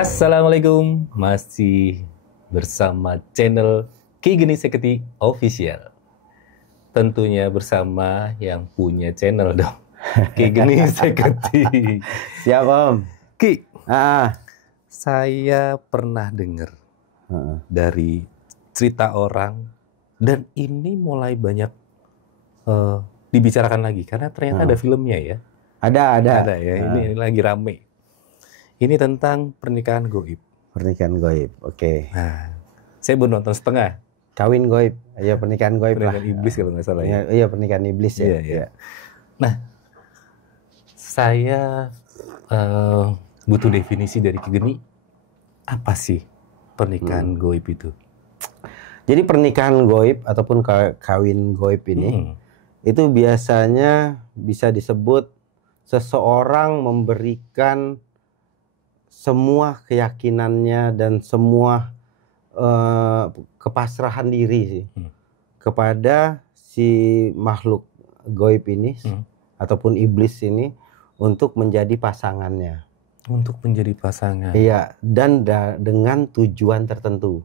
Assalamualaikum, masih bersama channel Ki Geni Seketi Official. Tentunya bersama yang punya channel dong, Ki Geni Seketi. Siap Om. Ki, Ah, saya pernah dengar dari cerita orang dan ini mulai banyak dibicarakan lagi karena ternyata ada filmnya ya. ada. Ada ya, ini lagi rame. Ini tentang pernikahan goib. Pernikahan goib. Oke. Nah, saya baru nonton setengah. Kawin goib. Iya, pernikahan goib lah. Pernikahan iblis kalau nggak salah ya. Iya, pernikahan iblis ya. Iya. Nah, saya butuh definisi dari Ki Geni. Apa sih pernikahan goib itu? Jadi pernikahan goib ataupun kawin goib ini itu biasanya bisa disebut seseorang memberikan semua keyakinannya dan semua kepasrahan diri sih kepada si makhluk goib ini ataupun iblis ini untuk menjadi pasangannya. Untuk menjadi pasangan. Iya, dan dengan tujuan tertentu.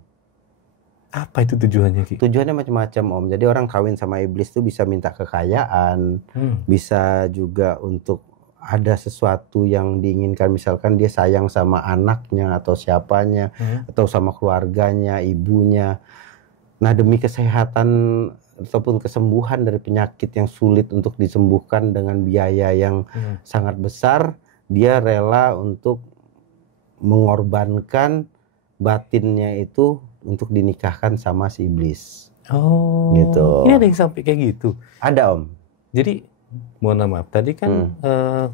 Apa itu tujuannya, Ki? Tujuannya macam-macam Om. Jadi orang kawin sama iblis itu bisa minta kekayaan, bisa juga untuk ada sesuatu yang diinginkan, misalkan dia sayang sama anaknya atau siapanya, atau sama keluarganya, ibunya. Nah, demi kesehatan ataupun kesembuhan dari penyakit yang sulit untuk disembuhkan dengan biaya yang sangat besar, dia rela untuk mengorbankan batinnya itu untuk dinikahkan sama si iblis. Oh, gitu. Ini ada yang sampai kayak gitu? Ada Om. Jadi mohon maaf, tadi kan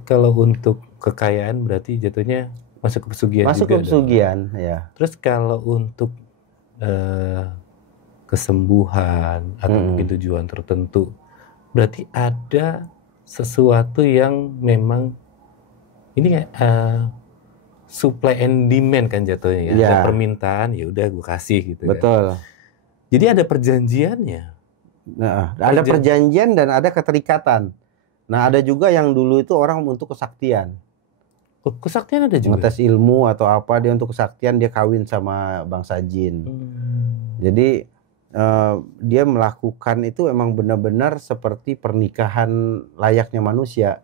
kalau untuk kekayaan berarti jatuhnya masuk ke pesugihan juga. Masuk ke pesugihan, ya. Terus kalau untuk kesembuhan atau mungkin tujuan tertentu, berarti ada sesuatu yang memang ini supply and demand kan jatuhnya ya. Ya. Ada permintaan, ya udah gue kasih gitu. Betul. Kan? Jadi ada perjanjiannya. Nah, ada perjanjian dan ada keterikatan. Nah, ada juga yang dulu itu orang untuk kesaktian. Oh, kesaktian ada juga? Ngetes ilmu atau apa, dia untuk kesaktian, dia kawin sama bangsa jin. Jadi dia melakukan itu emang benar-benar seperti pernikahan layaknya manusia.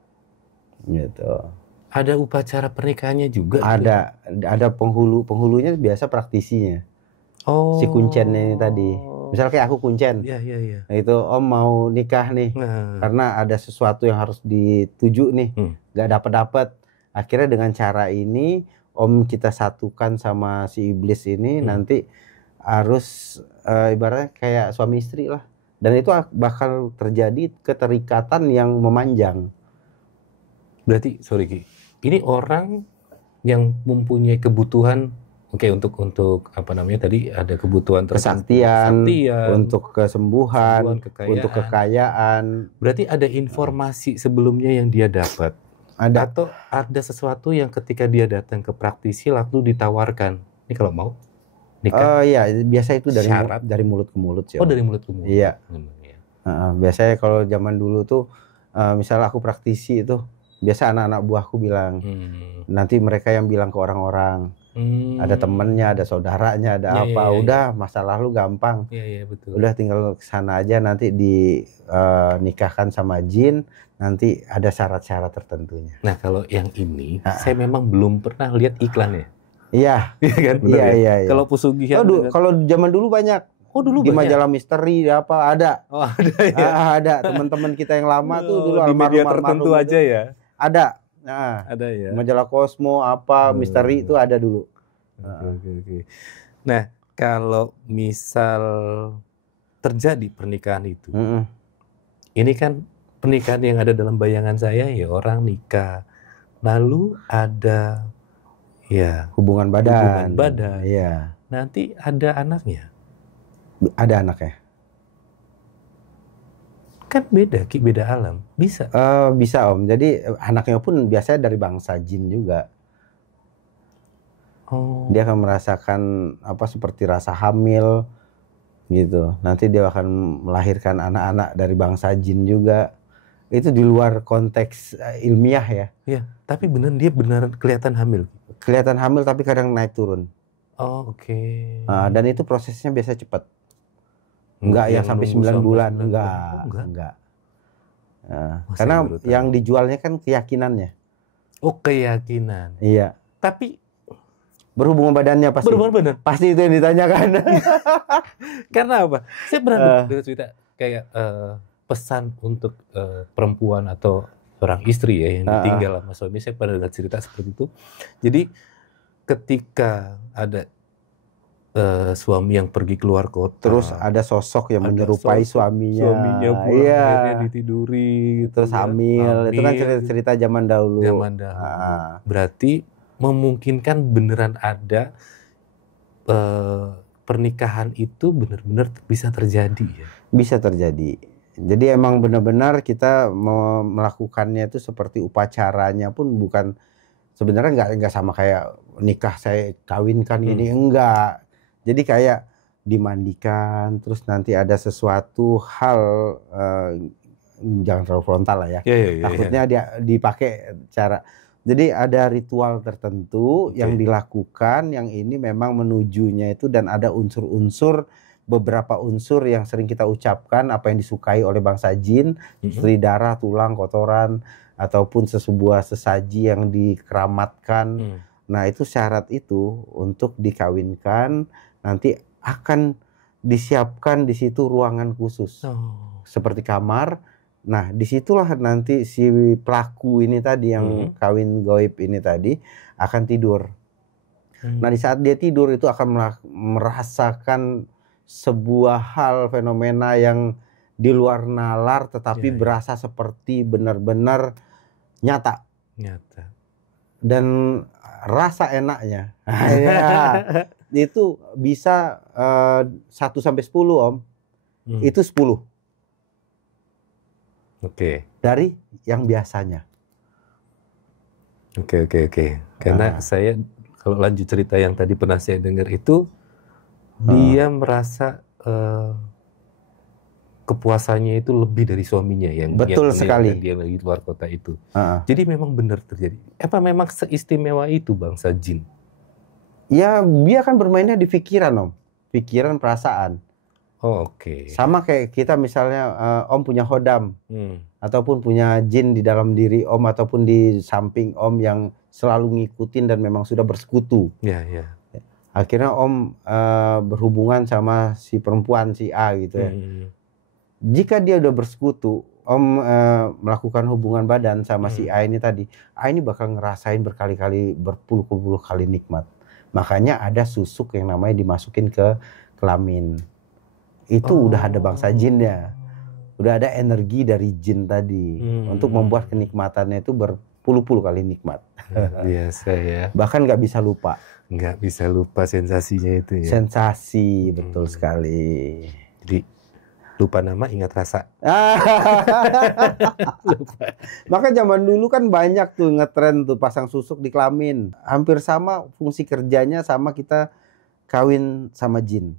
Gitu. Ada upacara pernikahannya juga? Ada penghulunya biasa praktisinya. Oh. Si kuncennya ini tadi. Misalnya kayak aku kuncen. Iya. Nah, itu Om mau nikah nih. Karena ada sesuatu yang harus dituju nih. Gak dapet. Akhirnya dengan cara ini Om kita satukan sama si iblis ini, nanti harus ibaratnya kayak suami istri lah. Dan itu bakal terjadi keterikatan yang memanjang. Berarti, sorry Ki, ini orang yang mempunyai kebutuhan, untuk apa namanya tadi, ada kebutuhan kesaktian, untuk kesembuhan, untuk kekayaan. Berarti ada informasi sebelumnya yang dia dapat. Atau ada sesuatu yang ketika dia datang ke praktisi lalu ditawarkan. Ini kalau mau nikah. Iya, biasa itu dari mulut ke mulut sih. Oh, dari mulut ke mulut. Iya. Biasanya kalau zaman dulu tuh, misalnya aku praktisi itu, biasa anak-anak buahku bilang, nanti mereka yang bilang ke orang-orang, ada temennya, ada saudaranya, ada apa, udah masa lalu gampang, betul. Udah tinggal kesana aja, nanti dinikahkan sama jin, nanti ada syarat-syarat tertentunya. Nah, kalau yang ini, saya memang belum pernah lihat iklannya. Iya, kan? Iya. Kalau pesugihan, kalau zaman dulu banyak. Dulu di majalah misteri apa ada. Oh, ada ya. Ada teman-teman kita yang lama tuh dulu di media tertentu aja ya. Ada. Ada ya. Majalah Cosmo apa misteri itu ada dulu. Oke. Nah, kalau misal terjadi pernikahan itu, ini kan pernikahan yang ada dalam bayangan saya ya orang nikah, lalu ada hubungan badan. Iya. Nanti ada anaknya. Ada anaknya. Kan beda alam. Bisa. Bisa Om. Jadi anaknya pun biasanya dari bangsa jin juga. Dia akan merasakan seperti rasa hamil gitu. Nanti dia akan melahirkan anak-anak dari bangsa jin juga. Itu di luar konteks ilmiah ya. Iya, tapi dia benar kelihatan hamil. kelihatan hamil tapi kadang naik turun. Oh, oke. Dan itu prosesnya biasa cepat. Enggak yang sampai 9 bulan, enggak. Karena yang dijualnya kan keyakinannya. Oh, keyakinan. Iya. Tapi berhubungan badannya pasti. Berhubungan badan. Pasti itu yang ditanyakan. Karena apa? Saya pernah dengar cerita kayak pesan untuk perempuan atau seorang istri ya yang ditinggal sama suami. Saya pernah dengar cerita seperti itu. Jadi ketika ada suami yang pergi keluar kota, terus ada sosok yang menyerupai suaminya pulang akhirnya ditiduri, terus hamil. Itu kan cerita-cerita zaman dahulu. Berarti memungkinkan beneran ada pernikahan itu benar-benar bisa terjadi ya? Bisa terjadi. Jadi emang benar-benar kita melakukannya itu seperti upacaranya pun bukan, sebenarnya nggak sama kayak nikah saya kawinkan gini, enggak. Jadi kayak dimandikan, terus nanti ada sesuatu hal, jangan terlalu frontal lah ya. Takutnya dia dipakai cara. Jadi ada ritual tertentu yang dilakukan, yang ini memang menujunya itu, dan ada unsur-unsur, beberapa unsur yang sering kita ucapkan, apa yang disukai oleh bangsa jin, seperti darah, tulang, kotoran, ataupun sebuah sesaji yang dikeramatkan. Nah itu syarat itu untuk dikawinkan. Nanti akan disiapkan di situ ruangan khusus, seperti kamar. Nah disitulah nanti si pelaku ini tadi yang kawin gaib ini tadi akan tidur. Nah di saat dia tidur itu akan merasakan sebuah hal, fenomena yang di luar nalar, tetapi berasa seperti benar-benar nyata. Dan rasa enaknya itu bisa 1 sampai 10 Om. Itu 10. Dari yang biasanya. Oke. Karena saya kalau lanjut cerita yang tadi pernah saya dengar itu, dia merasa kepuasannya itu lebih dari suaminya yang betul sekali. Dia lagi luar kota itu. Jadi memang benar terjadi. Apa memang seistimewa itu bangsa jin? Ya dia kan bermainnya di pikiran Om, pikiran, perasaan. Sama kayak kita misalnya Om punya hodam, ataupun punya jin di dalam diri Om, ataupun di samping Om yang selalu ngikutin dan memang sudah bersekutu. Akhirnya Om berhubungan sama si perempuan si A gitu ya. Jika dia udah bersekutu, Om melakukan hubungan badan sama si A ini tadi, A ini bakal ngerasain berkali-kali, berpuluh-puluh kali nikmat. Makanya ada susuk yang namanya dimasukin ke kelamin. Itu udah ada bangsa jinnya. Udah ada energi dari jin tadi untuk membuat kenikmatannya itu berpuluh-puluh kali nikmat. Biasa ya. Bahkan nggak bisa lupa. Nggak bisa lupa sensasinya itu ya. Sensasi, betul sekali. Jadi lupa nama, ingat rasa. Maka zaman dulu kan banyak tuh ngetren tuh pasang susuk di kelamin. Hampir sama fungsi kerjanya sama kita kawin sama jin.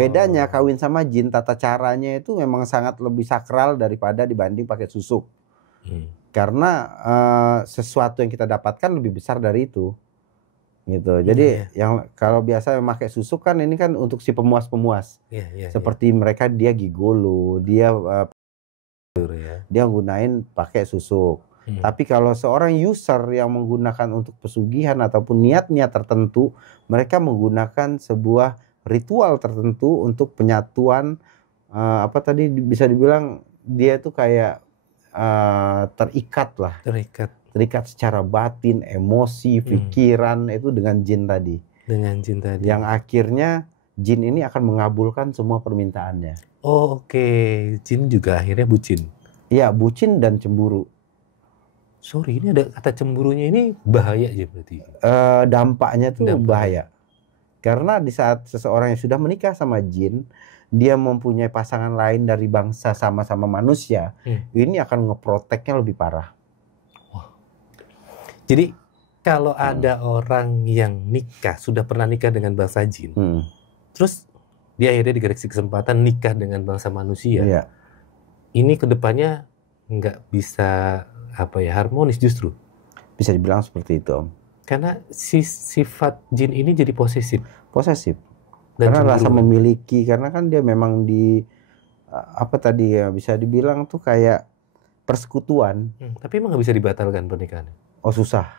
Bedanya kawin sama jin, tata caranya itu memang sangat lebih sakral daripada dibanding pakai susuk. Karena sesuatu yang kita dapatkan lebih besar dari itu. Gitu. Jadi yang kalau biasa memakai susuk kan ini kan untuk si pemuas-pemuas. Seperti mereka dia gigolo, dia gunain pakai susuk. Tapi kalau seorang user yang menggunakan untuk pesugihan ataupun niat-niat tertentu, mereka menggunakan sebuah ritual tertentu untuk penyatuan, apa tadi bisa dibilang dia tuh kayak terikat lah. Terikat secara batin, emosi, pikiran itu dengan jin tadi. Yang akhirnya jin ini akan mengabulkan semua permintaannya. Jin juga akhirnya bucin. Iya, bucin dan cemburu. Sorry, ini ada kata cemburunya, ini bahaya aja berarti. Dampaknya tuh bahaya. Karena di saat seseorang yang sudah menikah sama jin, dia mempunyai pasangan lain dari bangsa sama-sama manusia, ini akan ngeproteknya lebih parah. Jadi kalau ada orang yang nikah, sudah pernah nikah dengan bangsa jin, terus dia akhirnya dikasih kesempatan nikah dengan bangsa manusia, ini kedepannya nggak bisa harmonis justru. Bisa dibilang seperti itu Om. Karena sifat jin ini jadi posesif. Posesif. Dan Karena rasa cemburuan. memiliki, karena kan dia memang apa tadi ya, bisa dibilang tuh kayak persekutuan. Tapi emang nggak bisa dibatalkan pernikahan? Oh susah.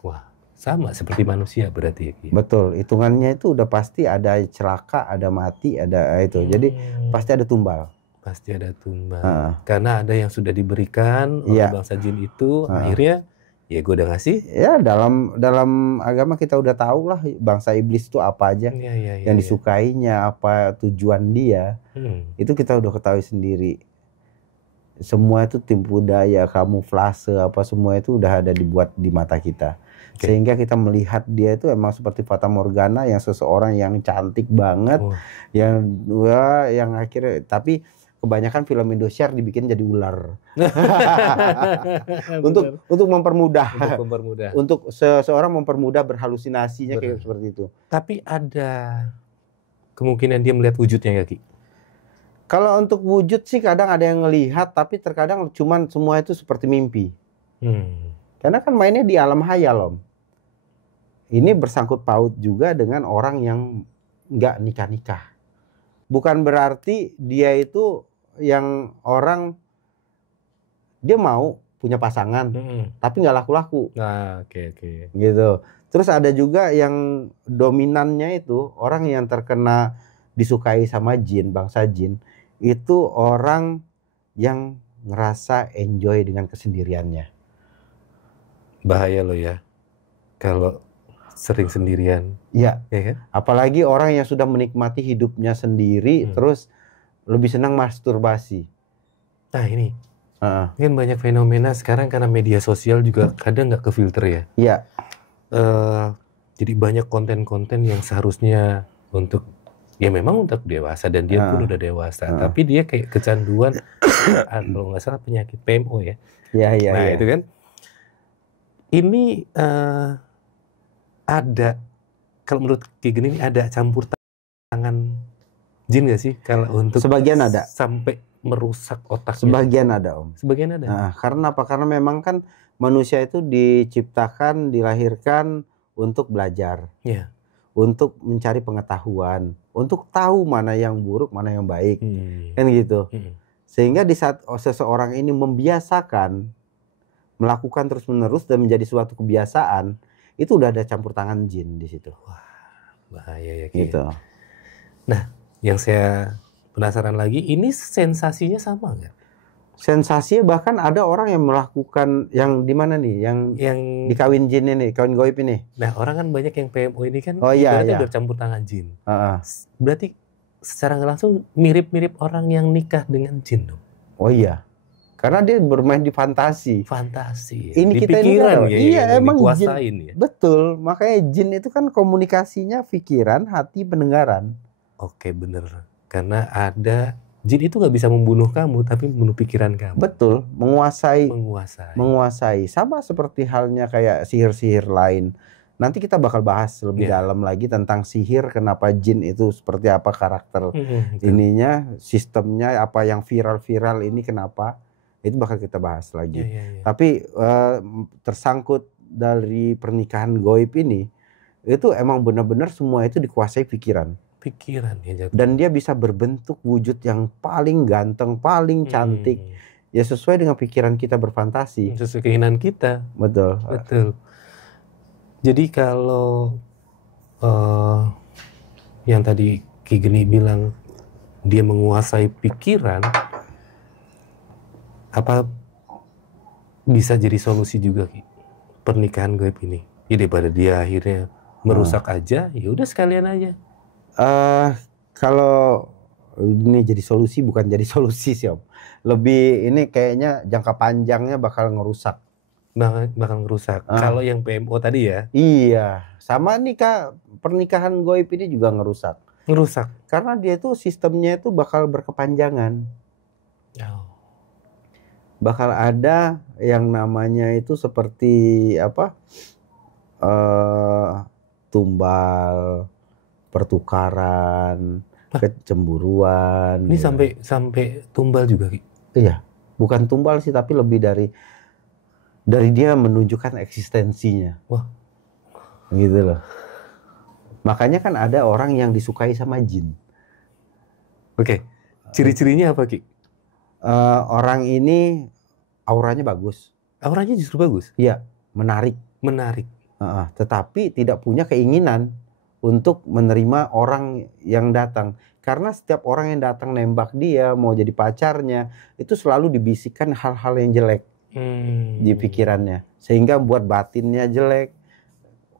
Wah, sama seperti manusia berarti ya, Ki? Betul, hitungannya itu udah pasti ada celaka, ada mati, ada itu. Jadi pasti ada tumbal. Pasti ada tumbal. Karena ada yang sudah diberikan oleh bangsa jin itu, akhirnya ya gue udah ngasih. Ya dalam agama kita udah tahu lah bangsa iblis itu apa aja, yang disukainya, apa tujuan dia, itu kita udah ketahui sendiri. Semua itu tipu daya, kamuflase, apa semua itu udah ada dibuat di mata kita. Sehingga kita melihat dia itu emang seperti fata morgana, yang seseorang yang cantik banget, yang akhirnya, tapi kebanyakan film Indosiar dibikin jadi ular. untuk mempermudah. Untuk seseorang mempermudah berhalusinasinya kayak seperti itu. Tapi ada kemungkinan dia melihat wujudnya nggak, Ki? Kalau untuk wujud sih kadang ada yang ngelihat, tapi terkadang cuman semua itu seperti mimpi. Karena kan mainnya di alam hayal, Om. Ini bersangkut paut juga dengan orang yang nggak nikah-nikah. Bukan berarti dia itu yang orang dia mau punya pasangan, tapi nggak laku-laku. Oke. Gitu. Terus ada juga yang dominannya itu orang yang terkena disukai sama jin, bangsa jin, itu orang yang ngerasa enjoy dengan kesendiriannya. Bahaya loh ya, kalau sering sendirian. Iya. Ya kan? Apalagi orang yang sudah menikmati hidupnya sendiri, terus lebih senang masturbasi. Nah ini, kan banyak fenomena sekarang karena media sosial juga kadang nggak kefilter ya. Iya. Jadi banyak konten-konten yang seharusnya untuk, ya memang untuk dewasa dan dia pun udah dewasa, tapi dia kayak kecanduan, kalau nggak salah penyakit PMO ya. Iya. Nah itu kan, ini ada, kalau menurut Ki Geni ini ada campur tangan jin nggak sih kalau untuk sebagian ada sampai merusak otaknya? Sebagian ada, Om. Sebagian ada. Nah, karena apa? Karena memang kan manusia itu diciptakan, dilahirkan untuk belajar, untuk mencari pengetahuan, untuk tahu mana yang buruk, mana yang baik, kan gitu. Sehingga di saat seseorang ini membiasakan melakukan terus-menerus dan menjadi suatu kebiasaan, itu udah ada campur tangan jin di situ. Wah, bahaya ya, gitu. Nah, yang saya penasaran lagi, ini sensasinya sama nggak? Sensasinya bahkan ada orang yang melakukan yang di mana nih, yang dikawin jin ini, kawin goib ini. Nah, orang kan banyak yang PMO ini kan, berarti udah campur tangan jin. Berarti secara nggak langsung mirip-mirip orang yang nikah dengan jin dong. Oh iya, karena dia bermain di fantasi. Ini di kita pikiran ini iya emang dikuasain jin. Ya? Betul, makanya jin itu kan komunikasinya pikiran, hati, pendengaran. Oke, bener. Karena ada jin itu nggak bisa membunuh kamu, tapi membunuh pikiran kamu. Betul, menguasai. Sama seperti halnya kayak sihir-sihir lain. Nanti kita bakal bahas lebih dalam lagi tentang sihir, kenapa jin itu seperti apa karakter ininya, sistemnya, apa yang viral-viral ini kenapa. Itu bakal kita bahas lagi. Tapi tersangkut dari pernikahan goib ini, itu emang benar-benar semua itu dikuasai pikiran. Ya, dan dia bisa berbentuk wujud yang paling ganteng, paling cantik, ya sesuai dengan pikiran kita berfantasi, sesuai keinginan kita. Betul. Jadi kalau yang tadi Ki Geni bilang dia menguasai pikiran, apa bisa jadi solusi juga, Ki, pernikahan goib ini? Jadi daripada dia akhirnya merusak aja, ya udah sekalian aja. Kalau ini jadi solusi, bukan jadi solusi sih, Om. Lebih ini kayaknya jangka panjangnya bakal ngerusak. Kalau yang PMO tadi ya? Iya, sama nih Kak, pernikahan goib ini juga ngerusak. Karena dia tuh sistemnya itu bakal berkepanjangan. Bakal ada yang namanya itu seperti apa? Tumbal, pertukaran, kecemburuan. Ini sampai tumbal juga, Ki? Iya, bukan tumbal sih, tapi lebih dari dia menunjukkan eksistensinya. Wah, Gitu loh. Makanya kan ada orang yang disukai sama jin. Oke. Ciri-cirinya apa, Ki? Orang ini auranya bagus. Auranya justru bagus. Iya, menarik. Menarik. Tetapi tidak punya keinginan untuk menerima orang yang datang. Karena setiap orang yang datang nembak dia, mau jadi pacarnya, itu selalu dibisikkan hal-hal yang jelek di pikirannya. Sehingga buat batinnya jelek.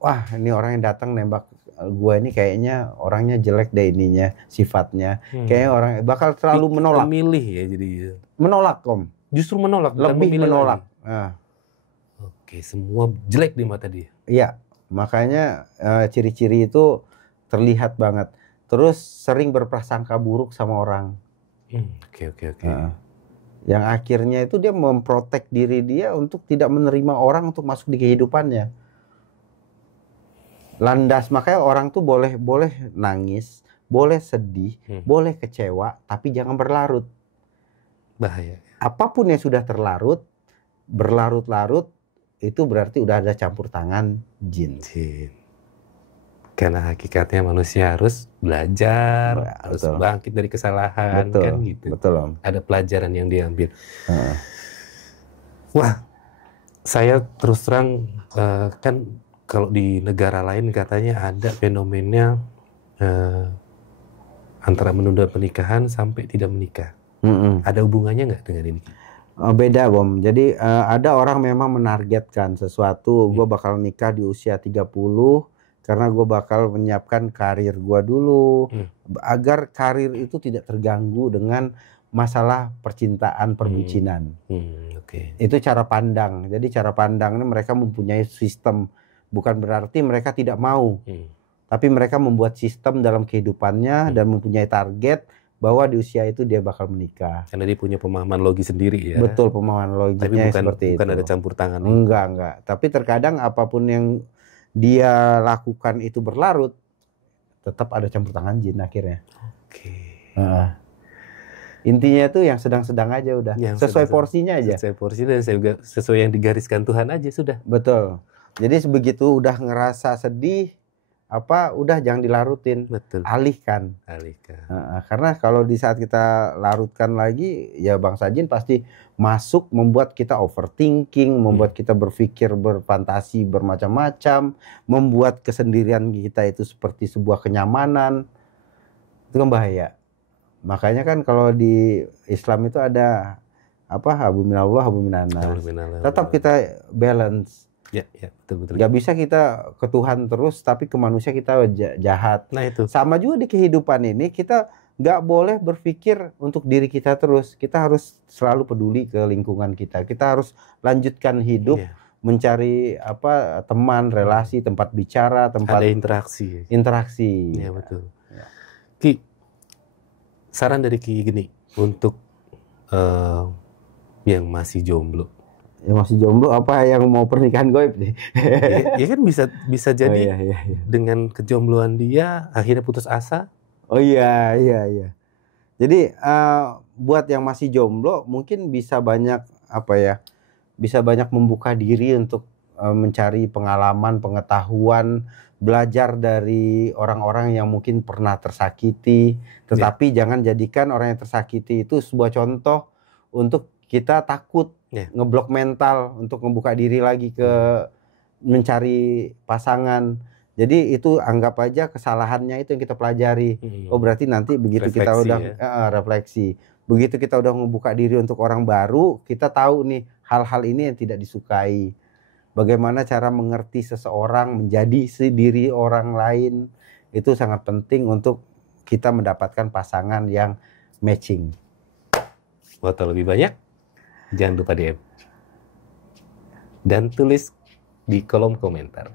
Wah, ini orang yang datang nembak gue ini kayaknya orangnya jelek deh ininya, sifatnya. Kayaknya orang bakal selalu menolak. Memilih ya jadi. Menolak, Om. Justru menolak, lebih menolak. Oke, semua jelek di mata dia. Iya, makanya ciri-ciri itu terlihat banget. Terus sering berprasangka buruk sama orang. Oke. Yang akhirnya itu dia memprotek diri dia untuk tidak menerima orang untuk masuk di kehidupannya. Landas, makanya orang tuh boleh nangis, boleh sedih, boleh kecewa, tapi jangan berlarut. Bahaya. Apapun yang sudah terlarut, berlarut-larut, itu berarti udah ada campur tangan jin. Karena hakikatnya manusia harus belajar, harus bangkit dari kesalahan, kan gitu. Betul, Om. Ada pelajaran yang diambil. Wah, saya terus terang kan kalau di negara lain katanya ada fenomena antara menunda pernikahan sampai tidak menikah. Ada hubungannya nggak dengan ini? Beda, Bom. Jadi ada orang memang menargetkan sesuatu, gue bakal nikah di usia 30 karena gue bakal menyiapkan karir gue dulu agar karir itu tidak terganggu dengan masalah percintaan, perbucinan. Itu cara pandang. Jadi cara pandang ini mereka mempunyai sistem. Bukan berarti mereka tidak mau, tapi mereka membuat sistem dalam kehidupannya dan mempunyai target bahwa di usia itu dia bakal menikah. Karena dia punya pemahaman logis sendiri ya. Betul, pemahaman logisnya seperti itu. Bukan ada campur tangan. Enggak. Tapi terkadang apapun yang dia lakukan itu berlarut, tetap ada campur tangan jin akhirnya. Intinya itu yang sedang-sedang aja udah. Sesuai porsinya aja. Sesuai porsi dan sesuai yang digariskan Tuhan aja sudah. Betul. Jadi begitu udah ngerasa sedih, udah jangan dilarutin. Betul. Alihkan. Karena kalau di saat kita larutkan lagi, ya bangsa jin pasti masuk membuat kita overthinking, membuat kita berpikir berfantasi bermacam-macam, membuat kesendirian kita itu seperti sebuah kenyamanan. Itu kan bahaya. Makanya kan kalau di Islam itu ada habu minallah, habu minannas. Tetap kita balance. Ya, betul. Gak bisa kita ke Tuhan terus, tapi ke manusia kita jahat. Nah itu. Sama juga di kehidupan ini, kita gak boleh berpikir untuk diri kita terus. Kita harus selalu peduli ke lingkungan kita. Kita harus lanjutkan hidup, mencari teman, relasi, tempat bicara, tempat ada interaksi. Ya betul. Ki, saran dari Ki gini untuk yang masih jomblo. Yang masih jomblo yang mau pernikahan goib nih? Ya kan bisa jadi dengan kejombloan dia akhirnya putus asa. Oh iya. Jadi buat yang masih jomblo mungkin bisa banyak bisa banyak membuka diri untuk mencari pengalaman, pengetahuan, belajar dari orang-orang yang mungkin pernah tersakiti. Tetapi jangan jadikan orang yang tersakiti itu sebuah contoh untuk kita takut ngeblok mental untuk membuka diri lagi ke mencari pasangan. Jadi itu anggap aja kesalahannya itu yang kita pelajari. Oh berarti nanti begitu refleksi, kita udah refleksi. Begitu kita udah membuka diri untuk orang baru, kita tahu nih hal-hal ini yang tidak disukai. Bagaimana cara mengerti seseorang menjadi diri orang lain. Itu sangat penting untuk kita mendapatkan pasangan yang matching. Mau tahu lebih banyak? Jangan lupa DM dan tulis di kolom komentar.